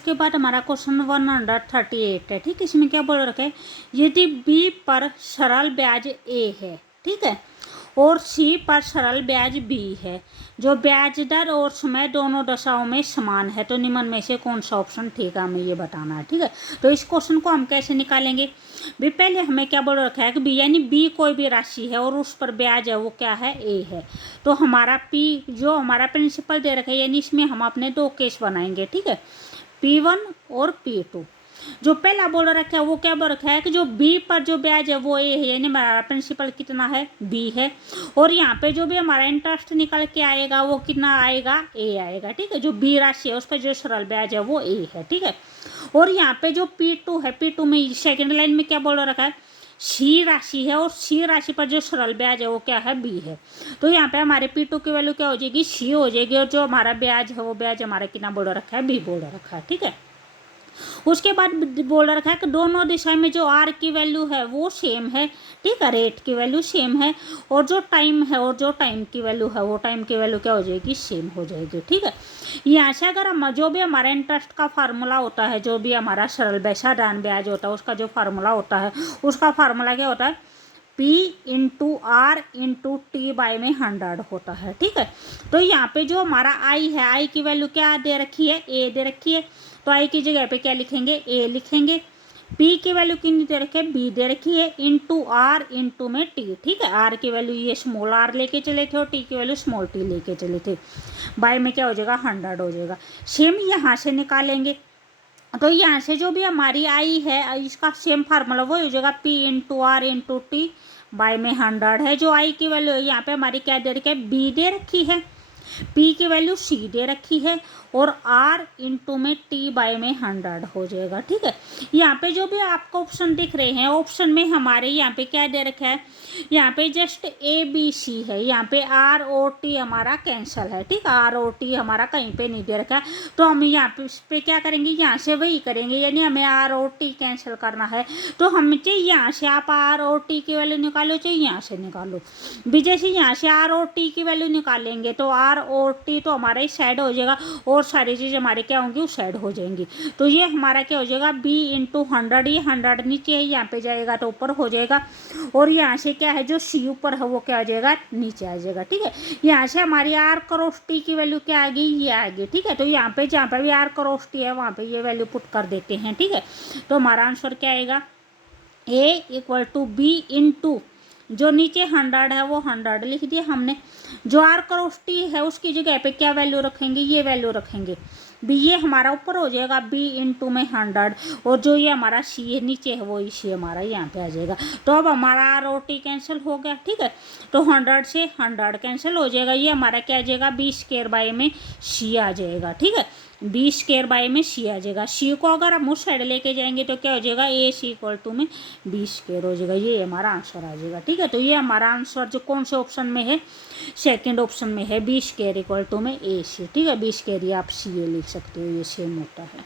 उसके बाद हमारा क्वेश्चन 138 है। ठीक है, इसमें क्या बोल रखा है, यदि बी पर सरल ब्याज ए है, ठीक है, और सी पर सरल ब्याज बी है, जो ब्याज दर और समय दोनों दशाओं में समान है, तो निम्न में से कौन सा ऑप्शन ठीक है, हमें ये बताना है। ठीक है, तो इस क्वेश्चन को हम कैसे निकालेंगे भी, पहले हमें क्या बोल रखा है कि बी यानी बी कोई भी राशि है और उस पर ब्याज है वो क्या है, ए है। तो हमारा पी जो हमारा प्रिंसिपल दे रखा है, यानी इसमें हम अपने दो केस बनाएंगे। ठीक है, P1 और P2। जो पहला बोल रखा है वो क्या बोल रखा है कि जो B पर जो ब्याज है वो ए है, यानी हमारा प्रिंसिपल कितना है, B है, और यहाँ पे जो भी हमारा इंटरेस्ट निकल के आएगा वो कितना आएगा, ए आएगा। ठीक है, जो B राशि है उस पर जो सरल ब्याज है वो ए है। ठीक है, और यहाँ पे जो P2 है, P2 में सेकेंड लाइन में क्या बोल रखा है, सी राशि है, और सी राशि पर जो सरल ब्याज है वो क्या है, बी है। तो यहाँ पे हमारे P2 की वैल्यू क्या हो जाएगी, सी हो जाएगी, और जो हमारा ब्याज है वो ब्याज हमारा कितना बोल रखा है, बी बोल रखा है। ठीक है, उसके बाद बोल रखा है कि दोनों दिशा में जो आर की वैल्यू है वो सेम है। ठीक है, रेट की वैल्यू सेम है, और जो टाइम है और जो टाइम की वैल्यू है वो टाइम की वैल्यू क्या हो जाएगी, सेम हो जाएगी। ठीक है, यहाँ से अगर हम जो भी हमारा इंटरेस्ट का फार्मूला होता है, जो भी हमारा सरल साधारण ब्याज होता है, उसका जो फार्मूला होता है, उसका फार्मूला क्या होता है, P into R into T by में 100 होता है। ठीक है, तो यहाँ पे जो हमारा I है, I की वैल्यू क्या दे रखी है, A दे रखी है, तो I की जगह पे क्या लिखेंगे, A लिखेंगे। P की वैल्यू कितनी दे रखी है, B दे रखी है, इंटू आर इंटू में T। ठीक है, R की वैल्यू ये स्मॉल r लेके चले थे और T की वैल्यू स्मॉल t लेके चले थे, बाय में क्या हो जाएगा, 100 हो जाएगा। सेम यहाँ से निकालेंगे, तो यहाँ से जो भी हमारी आई है इसका सेम फार्मूला वो हो जाएगा, P into R into T by में 100 है। जो आई की वैल्यू है यहाँ पे हमारी क्या दे रखी है, बी दे रखी है, P की वैल्यू सी दे रखी है, और R इंटू में T बाय में 100 हो जाएगा। ठीक है, यहाँ पे जो भी आपको ऑप्शन दिख रहे हैं, ऑप्शन में हमारे यहाँ पे क्या दे रखा है, यहाँ पे जस्ट ABC है, यहाँ पे R और T हमारा कैंसल है। ठीक है, R और T हमारा कहीं पे नहीं दे रखा है, तो हम यहाँ पे क्या करेंगे, यहाँ से वही करेंगे, यानी हमें R और T कैंसिल करना है। तो हम चाहिए यहाँ से आप R और T की वैल्यू निकालो, चाहिए यहाँ से निकालो भी, जैसे यहाँ से R और T की वैल्यू निकालेंगे तो R और T तो हमारा इस साइड हो जाएगा, और सारी चीज़ हमारे क्या होंगी, उस साइड हो जाएंगी। तो ये हमारा क्या हो जाएगा, B इंटू 100, ये 100 नीचे है, यहाँ पे जाएगा तो ऊपर हो जाएगा, और यहाँ से क्या है, जो C ऊपर है वो क्या आ जाएगा, नीचे आ जाएगा। ठीक है, यहाँ से हमारी R क्रॉस T की वैल्यू क्या आ गई, ये आ गई। ठीक है, तो यहाँ पे जहाँ पे भी R क्रॉस T है वहाँ पे ये वैल्यू पुट कर देते हैं। ठीक है, तो हमारा आंसर क्या आएगा, A equal to B into जो नीचे 100 है वो 100 लिख दिया हमने, जो R क्रॉस T है उसकी जगह पे क्या वैल्यू रखेंगे, ये वैल्यू रखेंगे, भी ये हमारा ऊपर हो जाएगा B इंटू में 100, और जो ये हमारा C है नीचे है वो इसी हमारा यहाँ पे आ जाएगा। तो अब हमारा R और T कैंसिल हो गया। ठीक है, तो 100 से 100 कैंसिल हो जाएगा, ये हमारा क्या आ जाएगा, B स्क्वायर बाय में C आ जाएगा। ठीक है, B स्क्वायर बाय में C आ जाएगा। C को अगर हम उस साइड लेके जाएंगे तो क्या हो जाएगा, A C इक्वल टू में B स्क्वायर हो जाएगा, ये हमारा आंसर आ जाएगा। ठीक है, तो ये हमारा आंसर जो कौन से ऑप्शन में है, सेकंड ऑप्शन में है, B स्क्वायर इक्वल टू में AC। ठीक है, B स्क्वायर आप CA लिख सकते हो, ये सेम होता है।